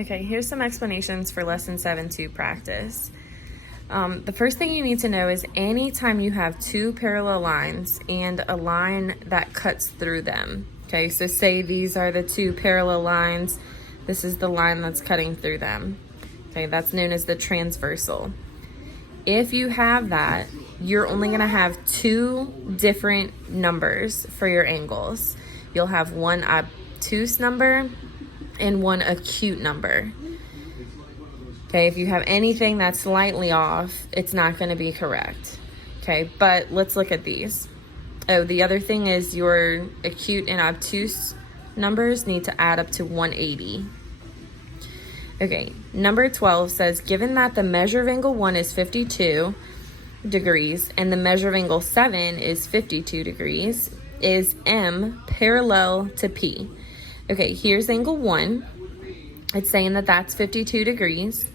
Okay, here's some explanations for lesson 7-2 practice. The first thing you need to know is anytime you have two parallel lines and a line that cuts through them. Okay, so say these are the two parallel lines. This is the line that's cutting through them. Okay, that's known as the transversal. If you have that, you're only going to have two different numbers for your angles. You'll have one obtuse number and one acute number. Okay, if you have anything that's slightly off, it's not going to be correct. Okay, but let's look at these. Oh, the other thing is your acute and obtuse numbers need to add up to 180. Okay, number 12 says, given that the measure of angle 1 is 52 degrees and the measure of angle 7 is 52 degrees, is M parallel to P? Okay, here's angle 1. It's saying that that's 52 degrees.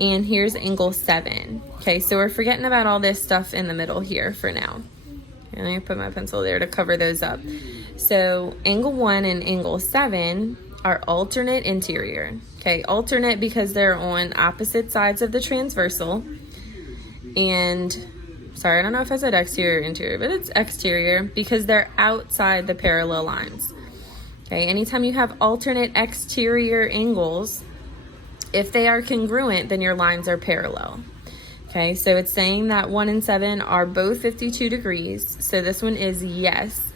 And here's angle 7. Okay, so we're forgetting about all this stuff in the middle here for now. And I'm going to put my pencil there to cover those up. So angle 1 and angle 7 are alternate interior. Okay, alternate because they're on opposite sides of the transversal. And, sorry, I don't know if I said exterior or interior, but it's exterior because they're outside the parallel lines. Okay, anytime you have alternate exterior angles, if they are congruent, then your lines are parallel. Okay, so it's saying that 1 and 7 are both 52 degrees. So this one is yes.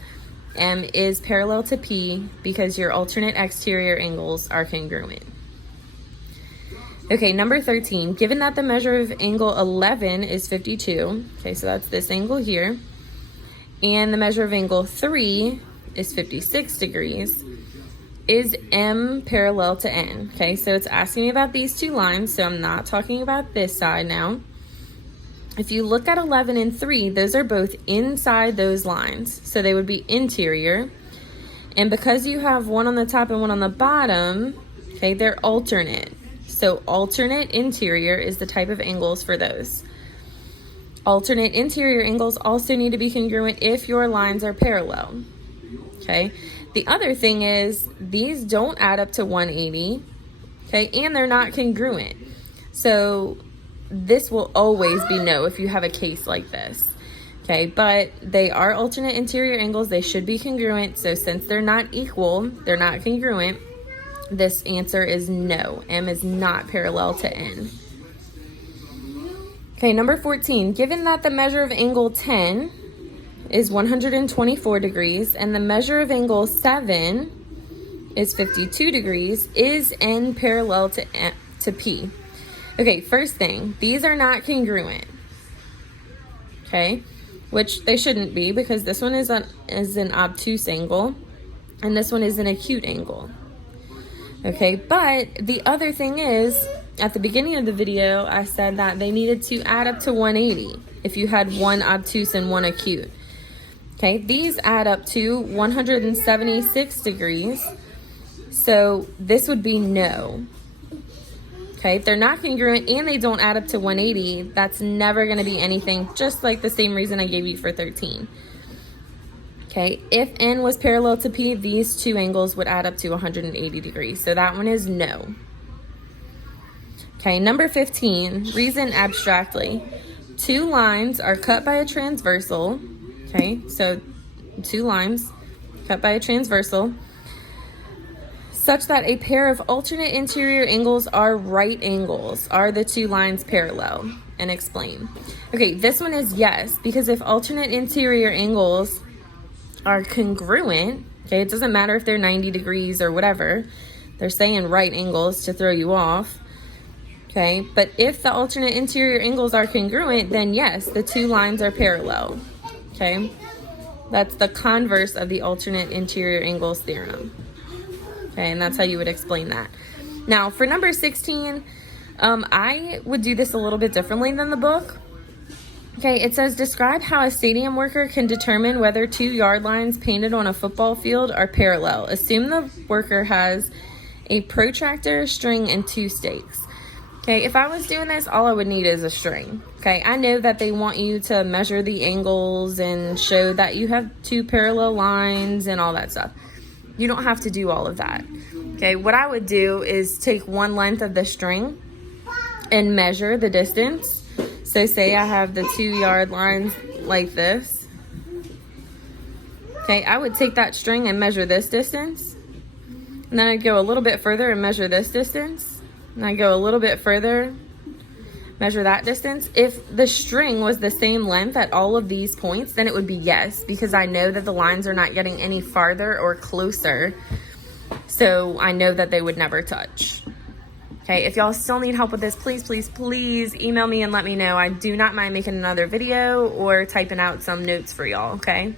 M is parallel to P because your alternate exterior angles are congruent. Okay, number 13, given that the measure of angle 11 is 52, okay, so that's this angle here, and the measure of angle 3 is 56 degrees, is M parallel to N? Okay, so it's asking me about these two lines, so I'm not talking about this side now. If you look at 11 and 3, those are both inside those lines, so they would be interior. And because you have one on the top and one on the bottom, okay, they're alternate. So alternate interior is the type of angles for those. Alternate interior angles also need to be congruent if your lines are parallel. Okay, the other thing is these don't add up to 180, okay, and they're not congruent. So this will always be no if you have a case like this. Okay, but they are alternate interior angles. They should be congruent. So since they're not equal, they're not congruent, this answer is no. M is not parallel to N. Okay, number 14, given that the measure of angle 10 is 124 degrees and the measure of angle 7 is 52 degrees, is N parallel to P? Okay, first thing, these are not congruent. Okay, which they shouldn't be because this one is an obtuse angle and this one is an acute angle. Okay, but the other thing is, at the beginning of the video, I said that they needed to add up to 180 if you had one obtuse and one acute. Okay, these add up to 176 degrees, so this would be no. Okay, if they're not congruent and they don't add up to 180, that's never going to be anything, just like the same reason I gave you for 13. Okay, if N was parallel to P, these two angles would add up to 180 degrees, so that one is no. Okay, number 15, reason abstractly. Two lines are cut by a transversal. Okay, so two lines cut by a transversal such that a pair of alternate interior angles are right angles. Are the two lines parallel? And explain. Okay, this one is yes, because if alternate interior angles are congruent, okay, it doesn't matter if they're 90 degrees or whatever, they're saying right angles to throw you off. Okay, but if the alternate interior angles are congruent, then yes, the two lines are parallel. Okay, that's the converse of the alternate interior angles theorem. Okay, and that's how you would explain that. Now, for number 16, I would do this a little bit differently than the book. Okay, it says, describe how a stadium worker can determine whether 2 yard lines painted on a football field are parallel. Assume the worker has a protractor, string, and 2 stakes. Okay, if I was doing this, all I would need is a string. Okay, I know that they want you to measure the angles and show that you have 2 parallel lines and all that stuff. You don't have to do all of that. Okay, what I would do is take one length of the string and measure the distance. So say I have the 2-yard lines like this. Okay, I would take that string and measure this distance. And then I'd go a little bit further and measure this distance. And I'd go a little bit further, measure that distance. If the string was the same length at all of these points, then it would be yes, because I know that the lines are not getting any farther or closer. So I know that they would never touch. Okay, if y'all still need help with this, please, please, please email me and let me know. I do not mind making another video or typing out some notes for y'all, okay?